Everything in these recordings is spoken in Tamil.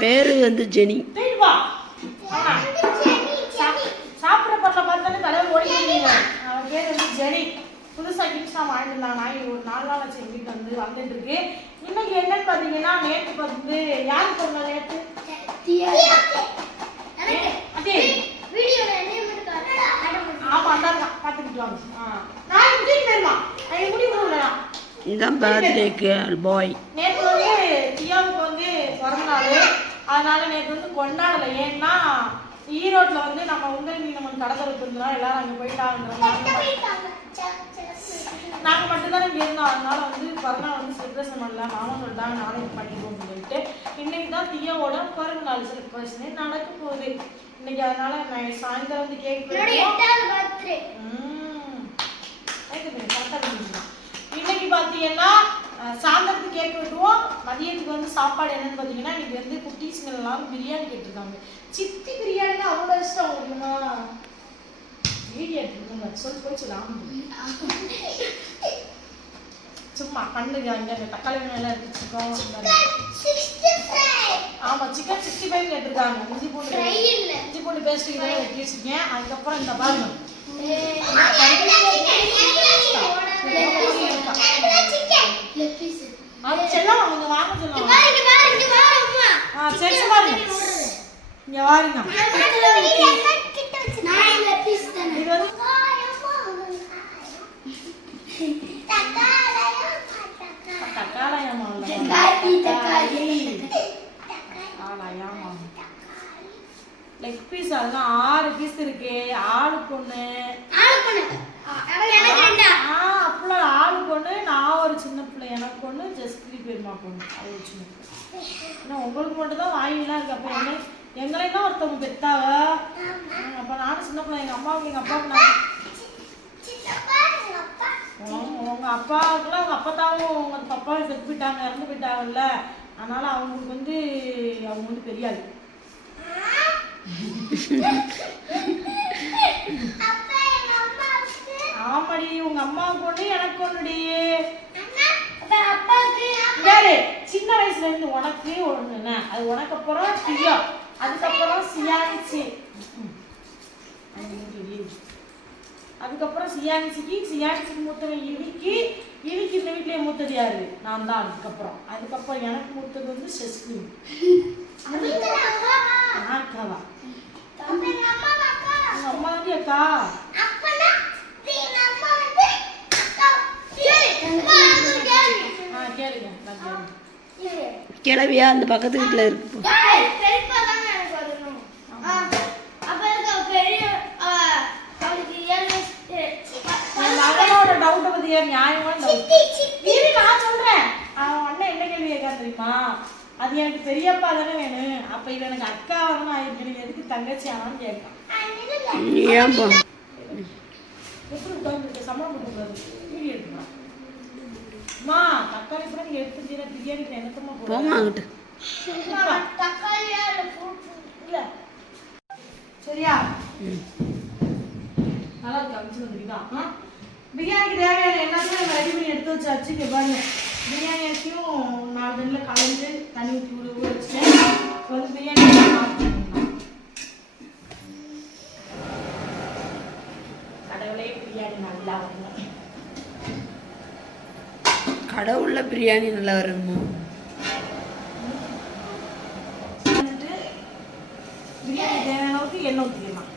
வேறு வந்து ஜெனி. சாப்பிடுற பொருளை பார்த்தாலே தலைவர் ஓடிக்கிறீங்க. அவன் பேர் வந்து ஜெனி. புதுசா கிங்ஸ் நான் வாங்கிட்டு ஒரு நாலு நாள் ஆச்சு எங்க வீட்டுக்கு வந்து வந்துட்டு இருக்கு இன்னைக்கு என்னன்னு பாத்தீங்கன்னா நேற்று வந்து யாருக்கு பிறந்த நேற்று அதே ஆமா அந்த இருக்கான் பாத்துக்கிட்டு வாங்க ஆ. நான் விஜய் பேருமா எனக்கு முடி விடுங்களா இதுதான் பர்த்டே கேர்ள் பாய் நேற்று வந்து தியாவுக்கு வந்து பிறந்த நாள் அதனால நேற்று வந்து கொண்டாடலை. ஏன்னா ஈரோட்ல வந்து நம்ம உங்கள் நம்ம கடை திறந்துருந்தோம் எல்லாரும் அங்கே போயிட்டாங்க? நாங்கள் மட்டும்தான் இங்கே இருந்தோம். அதனால வந்து பிறந்தநாள் வந்து செலிப்ரேஷன் பண்ணல. மாமா சொல்லிட்டாங்க நாளைக்கு பண்ணிடுவோம் சொல்லிட்டு. இன்னைக்கு தான் தியாவோட பிறந்த நாள் செலிப்ரேஷனே நடக்க போகுது. இன்னைக்கு அதனால நான் சாயந்தரம் வந்து கேக் இன்னைக்கு பார்த்தீங்கன்னா சாயந்தரத்துக்கு கேக் வெட்டுவோம். மதியத்துக்கு வந்து சாப்பாடு என்னன்னு பார்த்தீங்கன்னா இன்னைக்கு வந்து குட்டீஸ்கள் எல்லாரும் பிரியாணி கேட்டிருக்காங்க. சித்தி பிரியாணினா அவ்வளோ இஷ்டம் அவங்களுக்குமா வீடியோ எடுத்துருக்கோங்க சொல்லி போய் சும்மா பண்ணுங்க அங்கே அந்த தக்காளி வெங்காயம் இருக்கு சிக்கன் சிக்ஸ்டி ஃபைவ். கேட்டிருக்காங்க. இஞ்சி பூண்டு. இஞ்சி பூண்டு பேஸ்ட் இதெல்லாம் வெட்டி வச்சிருக்கேன் அதுக்கப்புறம் இந்த பாருங்க. இங்க வாருங்க இது வந்து தக்காளி லெக் பீஸ் அதெல்லாம் ஆறு பீஸ் இருக்கு ஆளுக்கு ஆ அப்படிலாம் ஆளுக்கு ஒண்ணு நான் ஒரு சின்ன பிள்ளை எனக்கு ஒண்ணு ஜஸ்கிரி பெருமா பொண்ணு. அது ஒரு சின்ன பிள்ளை. ஏன்னா உங்களுக்கு மட்டும் தான் வாங்கிலாம் இருக்கு. அப்ப என்ன எங்களையும் தான் ஒருத்தவங்க பெத்தாவ அப்ப நானும் சின்ன பிள்ளை எங்க அம்மாவுக்கு எங்க அப்பாவுக்கு நான் உங்க- அப்பாவுக்குலாம் உங்க அப்பத்தாவும் உங்க பப்பாவும் செத்து போயிட்டாங்க இறந்து போயிட்டாங்கல்ல. அதனால அவங்களுக்கு வந்து அவங்க வந்து பெரிய ஆளு ஆமாடி உங்க அம்மாவுக்கு ஒண்ணு எனக்கு ஒண்ணுடி. சின்ன வயசுல இருந்து உனக்கு ஒண்ணுண்ணே அது உனக்கு அப்புறம் தியா அதுக்கப்புறம் சியானிச்சி அதுக்கப்புறம் சியானிச்சிக்கு சியானிச்சிக்கு மூத்தவன் இவிக்கு இவிக்கு இந்த வீட்லயே மூத்தது யாரு? நான் தான் அதுக்கப்புறம். அதுக்கப்புறம் எனக்கு மூத்தது வந்து ஷெஸ்கு அக்காவா அம்மா வந்து அக்கா கிளவியா அந்த பக்கத்து வீட்டில் இருக்கு. மகனோட டவுட்டை பத்தி நியாயமான நான் சொல்றேன். அவன் அண்ணன் என்ன கேள்வி கேட்கான் தெரியுமா? அது எனக்கு பெரியப்பா தானே வேணும். அப்ப இது எனக்கு அக்கா வரணும் ஆயிருக்கு எதுக்கு தங்கச்சி ஆனான்னு கேட்கான் எப்படி உட்காந்துருக்க சம்பளம் எடுக்கலாம் அம்மா தக்காளி கூட நீங்க எடுத்துட்டீங்கன்னா பிரியாணிக்கு எனக்குமா போமா அங்கிட்டு. சரியா? நல்லா இருக்கு அமிச்சு வந்துருக்கா? பிரியாணிக்கு தேவையான நம்ம ரெடி பண்ணி எடுத்து வச்சாச்சு. இங்க பாருங்க. பிரியாணி அரிசியும் நாலு தண்ணியில் கலந்து தண்ணி ஊற்றி ஊற ஊற வச்சுட்டேன் இப்போ வந்து பிரியாணி கடவுளே பிரியாணி நல்லா வரணும். கடவுள்ல பிரியாணி நல்லா வரணுமா? பிரியாணி தேவையான அளவுக்கு எண்ணெய் ஊற்றிக்கலாம்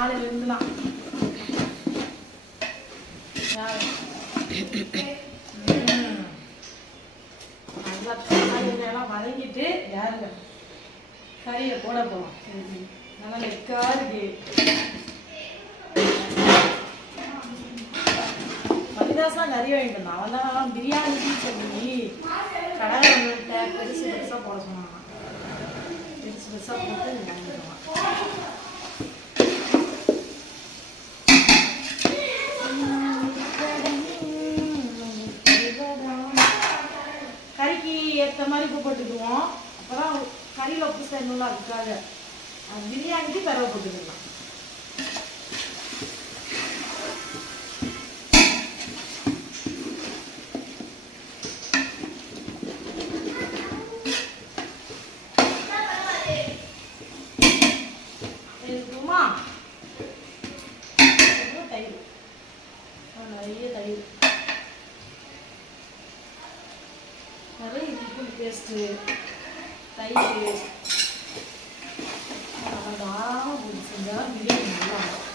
நாளையில இருந்துலாம் யாரு? ம். நல்லா காய்கறி எல்லாம் வதக்கிட்டு யாருங்க கறியை போட போகிறோம் நல்லா நெக்கா இருக்கு. மதிதாசா நிறைய வாங்கிட்டு வந்தான். அவன் தான் நல்லா பிரியாணி சொல்லி கடை பெருசு பெருசாக போட சொன்னாங்க பெருசு பெருசாக போட்டு வாங்கிட்டு மாதிரி உப்பு போட்டுக்குவோம் அப்போ தான் கறியில் உப்பு சேரணும்ல அதுக்காக பிரியாணிக்கு தரவை போட்டுக்கலாம் இருக்குமா அப்புறம் தயிர் ஆ, நிறைய தயிர் நிறைய இஞ்சி பூண்டு பேஸ்ட்டு தயிர் நம்ம செஞ்சால் பிரியாணி நல்லா இருக்கும்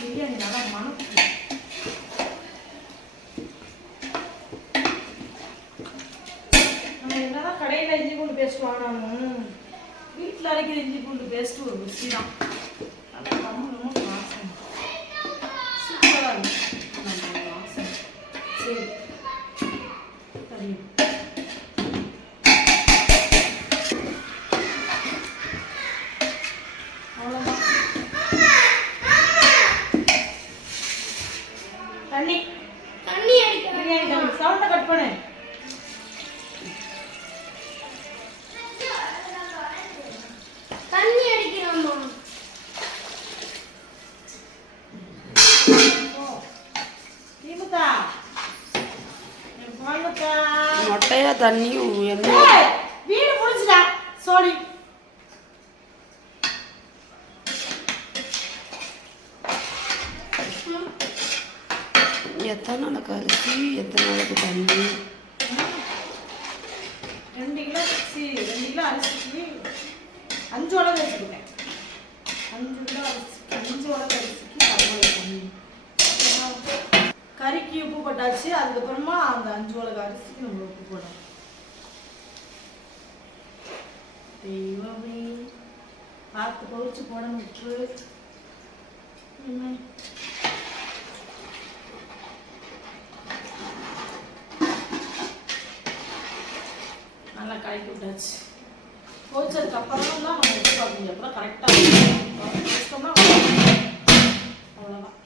பிரியாணி நல்லா மணக்கும் நம்ம என்னதான் கடையில் இஞ்சி பூண்டு பேஸ்ட் வாங்கினாலும் வீட்டில் அரைக்கிற இஞ்சி பூண்டு பேஸ்ட் ஒரு ருசி தான். ஏய், வீடு முடிஞ்சுடா சாரி எத்தனை நாளுக்கு அரிசி எத்தனை நாளுக்கு தண்ணி? ரெண்டு கிலோ அரிசி ரெண்டு கிலோ அரிசிக்கு அஞ்சு உலக வச்சுக்கிட்டேன். அஞ்சு கிலோ அரிசிக்கு அஞ்சு உலக அரிசிக்கு அறுபது தண்ணி. கறிக்கு உப்பு போட்டாச்சு அதுக்கப்புறமா அந்த அஞ்சு உலக அரிசிக்கு நம்ம உப்பு போடணும். தெய்வமே பார்த்து பொறிச்சு போட உப்பு நல்லா கலக்கி விட்டாச்சு கோச்சதுக்கு அப்புறம் தான் நம்ம எடுத்து பார்க்கணும் அப்புறம் கரெக்டாக அவ்வளோதான்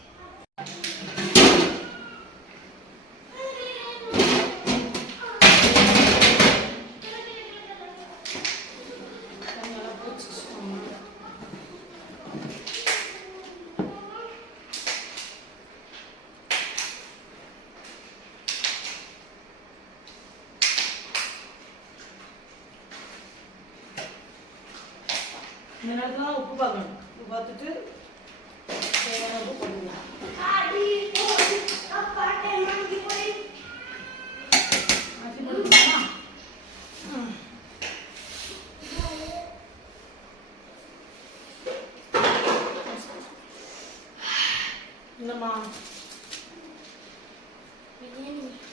இந்த நேரத்துல தான் உப்பு பார்க்கணும். உப்பு பார்த்துட்டு தேவையான உப்பு போட்டுக்கலாம். என்னம்மா?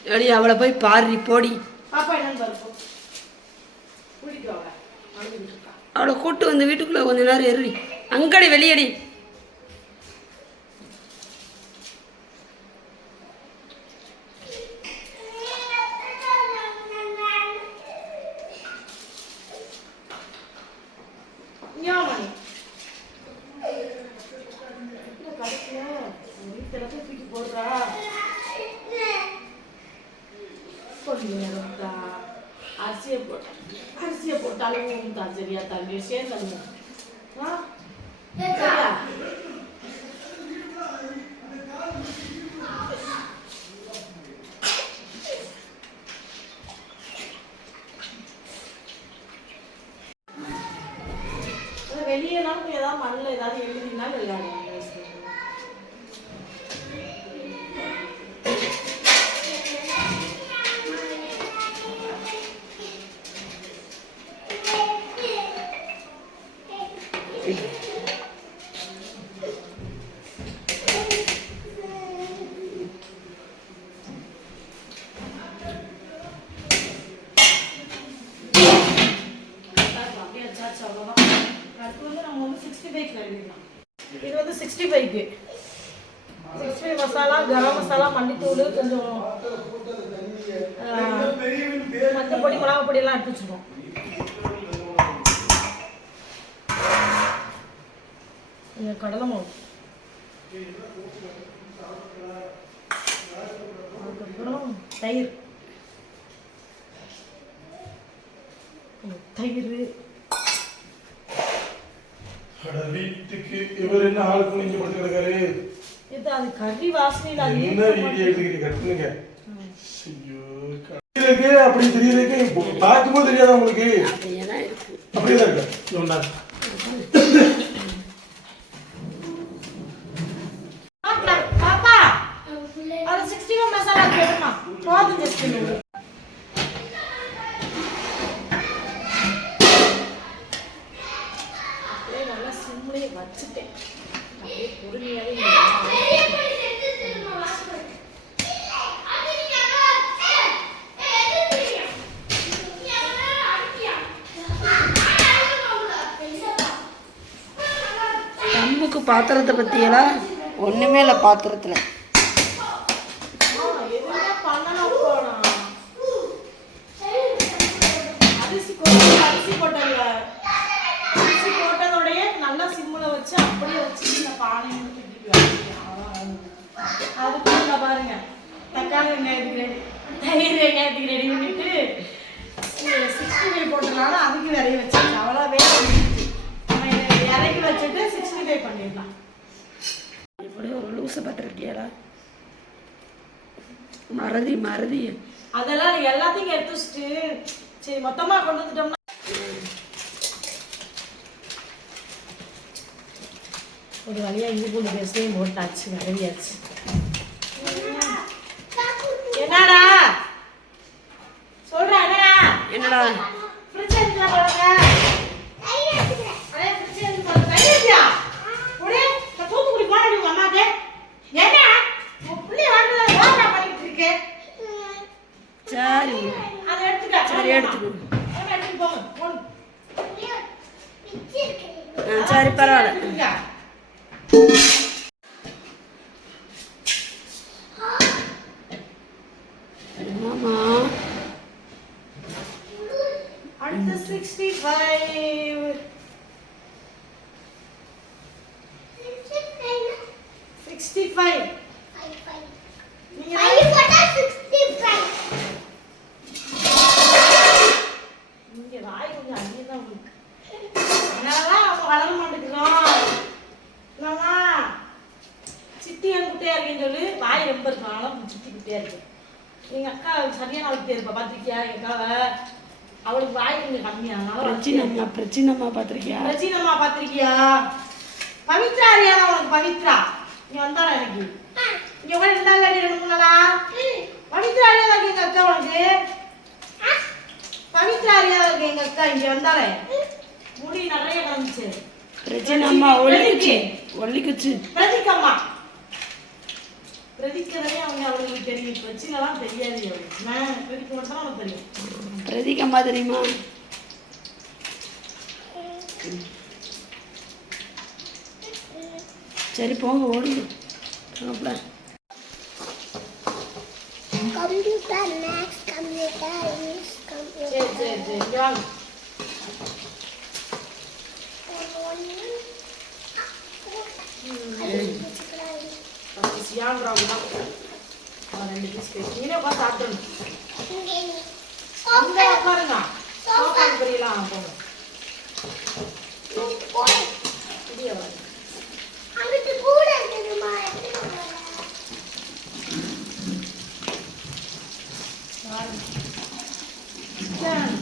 எடி அவளை போய் பாரு போடி. பாப்பா பாருப்போ கூட்டிட்டு வாங்க அழுதுகிட்டு இருக்கா அவளை கூட்டு வந்து வீட்டுக்குள்ளே கொஞ்ச நேரம் எறி அங்கடி வெளியடி அரிசியை போட்டு அழுவும் தான் சரியா தம்பி சேர்ந்து அழுவும் ஆ சரியா? அது வெளியேனாலும் ஏதாவது மண்ணில் ஏதாவது எழுதினாலும் விளையாடுவாங்க மசாலா மல்லித்தூள் கொஞ்சம் மஞ்சள் பொடி மிளகா பொடியெல்லாம் எடுத்து வச்சுருவோம் கடலை மாவு. அதுக்கப்புறம் தயிர். தயிர். வீட்டுக்கு இவர் என்ன ஆள் குனிஞ்சு படுத்து கிடக்காரு இது அது கறி வாசனையில் அது என்ன வீடியோ எடுத்துக்கிறீங்க கட்டுனுங்க? ஐயோ தெரியலக்கு அப்படி தெரியலக்கு பார்க்கும்போது தெரியாதா உங்களுக்கு? அப்படியே தான் இருக்கு. பாப்பா, பாப்பா. அது சிக்ஸ்டி ஃபைவ் மசாலா கேட்டுமா? போதும் ஜஸ்ட் அப்படியே நல்லா சிம்லேயே வச்சுட்டேன் அப்படியே பொறுமையாவே தம்புக்கு பாத்திரத்தை பற்றியெல்லாம் ஒன்றுமே இல்லை பாத்திரத்தில் எதுவுமே பண்ணணும் போனா அரிசி போட்டு அரிசி போட்டல அரிசி போட்டதோடய நல்லா சிம்மில் வச்சு அப்படியே வச்சு இந்த பானையை பாத்திரத்தை பற்றியெல்லாம் ஒன்றுமே இல்லை பாத்திரத்தில் அதுக்குள்ள பாருங்க தக்காளி வெங்காயத்துக்கு ரெடி தயிர் வெங்காயத்துக்கு ரெடி பண்ணிட்டு சிக்ஸ்டி ஃபைவ் போட்டனால அதுக்கு நிறைய வச்சாச்சு அவ்வளோ வேலை நம்ம இறக்கி வச்சுட்டு சிக்ஸ்டி ஃபைவ் பண்ணிடலாம் ஒரு லூசை பார்த்துருக்கியாடா மறதி மறதி. அதெல்லாம் எல்லாத்தையும் எடுத்து வச்சுட்டு சரி மொத்தமா கொண்டு வந்துட்டோம்னா? ஒரு வழியா இஞ்சி பூண்டு பேஸ்டையும் போட்டாச்சு வரவியாச்சு என்னடா? சொல்றா என்னடா? என்னடா ஃப்ரிட்ஜ் எடுத்து பாருங்க அரே ஃப்ரிட்ஜ் எடுத்து பாருங்க கையியா ஒரே இந்த தூத்துக்குடி போனடி உங்க அம்மாக்கு என்ன உன் பிள்ளை வந்து வாடா பண்ணிட்டு இருக்கேன் சரி அதை எடுத்துக்க சரி எடுத்துக்கோ சரி பரவாயில்ல எடுத்துக்க. ஆமா அடுத்து சிக்ஸ்டி ஃபைவ் சிக்ஸ்டி ஃபைவ் நீங்க இங்க வாய் கொஞ்சம் அதிகம் தான் உங்களுக்கு அதனாலதான் அவங்க வளர மாட்டேங்கிறோம் இல்லைம்மா சித்தி என் குட்டையா இருக்கேன்னு சொல்லி வாய் ரொம்ப சித்தி குட்டையா இருக்கு. எங்க அக்கா சரியான அவளுக்கு இருப்பா பாத்திருக்கியா? எங்க அக்காவை? அவளுக்கு வாய் கொஞ்சம் கம்மியா. அதனால பிரச்சனைம்மா பிரச்சனைம்மா பார்த்துருக்கியா ரஜினம்மா பாத்திருக்கியா? பவித்ரா அறியாதா உனக்கு பவித்ரா. நீ வந்தாடா எனக்கு இங்க கூட இருந்தாங்க ரெண்டு மூணு நாளா? பவித்ரா அறியாதா இருக்கு எங்க அக்கா உனக்கு. பவித்ரா அறியாதா இருக்கு எங்க அக்கா. இங்க வந்தாலே முடி நிறைய கிடந்துச்சு பிரச்சனைம்மா ஒல்லிக்குச்சு. ஒல்லிக்குச்சு. பிரதிக்கம்மா பிரதிக்கிறதே அவங்க அவங்களுக்கு தெரியும் பிரச்சனைலாம் தெரியாது அவளுக்கு நான் பிரதிக்க மட்டும் தான் அவனுக்கு தெரியும் பிரதிகம்மா தெரியுமா சரி போங்க ஓடுங்க போங்கப்பா. Computer, Max, computer, English, computer. சரி சரி சரி இங்க வாங்க சியான்றாங்க ரெண்டு பீஸ் நீனே உட்காந்து சாப்பிடணும் உட்காருங்க சோஃபாக்கு பெரியலாம் போங்க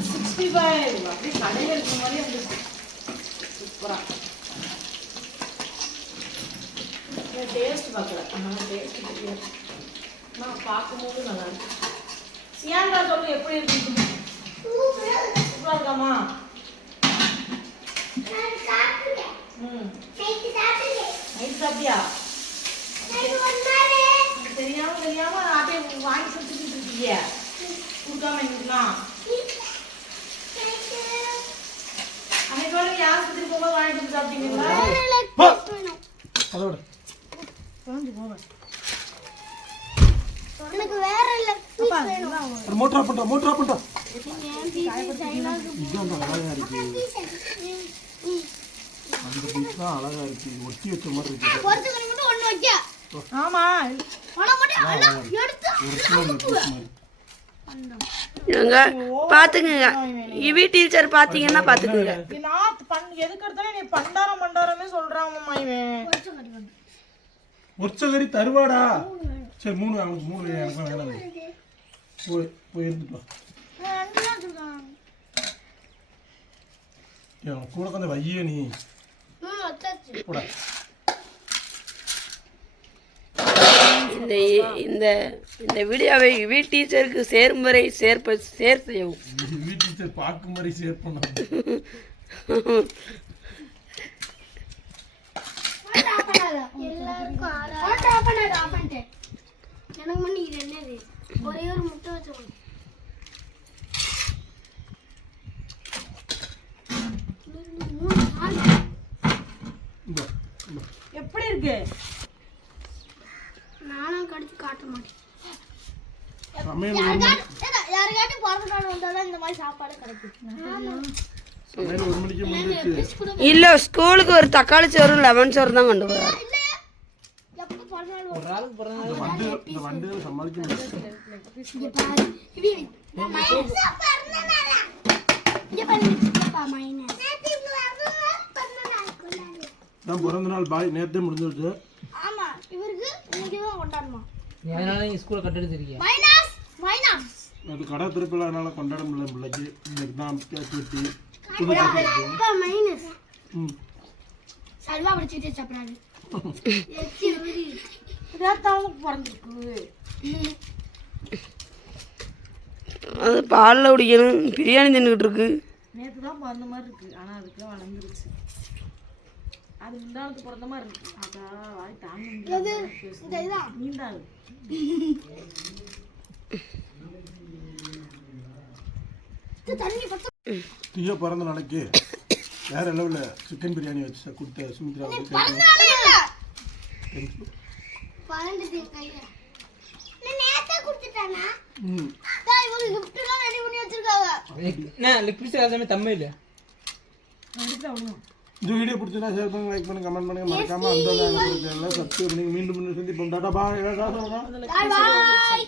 சிக்ஸ்டி ஃபைவ் அப்படியே கடையில் இருக்கிற மாதிரியே வந்துருக்கு சூப்பரா. டேஸ்ட் பார்க்கல. ஆனால் நான் பார்க்கும்போது நல்லா இருக்கு. சியாண்டா சொல்லு எப்படி இருக்கு? சூப்பரா இருக்கு. சூப்பரா இருக்காமா. ம் சாப்பிட்டியா? தெரியாம தெரியாம அப்படியே வாங்கி சுத்திட்டு இருக்கீங்க கொடுக்காம எங்களுக்குலாம் அன்னைக்கு ஒரு ஆஸ்பத்திரி போகும்போது வாங்கிட்டு வந்து சாப்பிட்டீங்களா? அதோட எனக்கு வேற லெக் பீஸ் வேணும் ஒரு மோட்டரா பண்றா மோட்டரா பண்றா அந்த பீஸ் தான் அழகா இருக்கு ஒட்டி வச்ச மாதிரி ஆமா. பாத்துக்குங்க. இவி டீச்சர் பாத்தீங்கன்னா பாத்துக்குங்க. எதுக்கு எடுத்தாலும் நீ பண்டாரம் பண்டாரமே சொல்றாங்கம்மா இவன். ஒற்சகரி தருவாடா. சரி மூணு அவனுக்கு மூணு எனக்கு வேணாம். போய் போய் இருந்துட்டு வா. கூட கொஞ்சம் வையே நீ. போடா. இந்த இந்த இந்த வீடியோவை இவி டீச்சருக்கு சேரும் வரை சேர்ப்ப சேர் செய்யவும். வீட்டு டீச்சர் பார்க்கும் மாதிரி ஷேர் பண்ணாங்க எல்லாருக்கும் எனக்கு மட்டும் இது என்னது? ஒரே ஒரு முட்டை வச்சு மூணு எப்படி இருக்கு? நானும் கடிச்சு காட்ட மாட்டேன். மணி யாருக்காட்டும் பிறந்த நாள் வந்தாதான் இந்த மாதிரி சாப்பாடு கிடைக்கும்? இல்ல ஸ்கூலுக்கு ஒரு தக்காளி சோறும் லெமன் சோறு தான் கொண்டு போறாரு எப்ப பிறந்த நாள் இந்த வண்டு இந்த வண்டுகளை சமாளிக்க முடியாது இங்க பாரு இது மைனஸ் பிறந்த நாளா இங்க பாரு சித்தப்பா மைனஸ் நேத்து பிறந்த நாள் கொண்டாடு நான் பிறந்த நாள் பாய் நேரத்தே முடிஞ்சிருச்சு. ஆமா இவருக்கு இன்னைக்கு தான் கொண்டாடுமா. நீ அதனால நீ ஸ்கூலை கட் எடுத்திருக்கியா மைனஸ் மைனஸ். அது கடை திருப்பில் அதனால கொண்டாட முடியல பிள்ளைக்கு. இன்னைக்கு தான் கேக் வெட்டி புது கேக் வெட்டி. அப்பா மைனஸ். ம். சல்வா படிச்சுட்டு சாப்பிடாது அது பாலில் குடிக்கணும் பிரியாணி தின்னுக்கிட்டு இருக்கு. நேத்து தான் பிறந்த மாதிரி இருக்கு ஆனா அதுக்குலாம் வளர்ந்துருச்சு. அது முந்தானத்து பிறந்த மாதிரி இருக்கு. அதா வாய் தாங்க நீண்டாது இது தண்ணி பத்த டீயா பிறந்த நாளைக்கு வேற லெவலில் சிக்கன் பிரியாணி வச்சு கொடுத்த சுமித்ராவுக்கு இந்த வீடியோ பிடிச்சினா ஷேர் பண்ணுங்க லைக் பண்ணுங்க கமெண்ட் பண்ணுங்க மறக்காம அந்த சப்ஸ்கிரைப் பண்ணி மீண்டும் மீண்டும் சந்திப்போம். டாடா பாய். பாய்.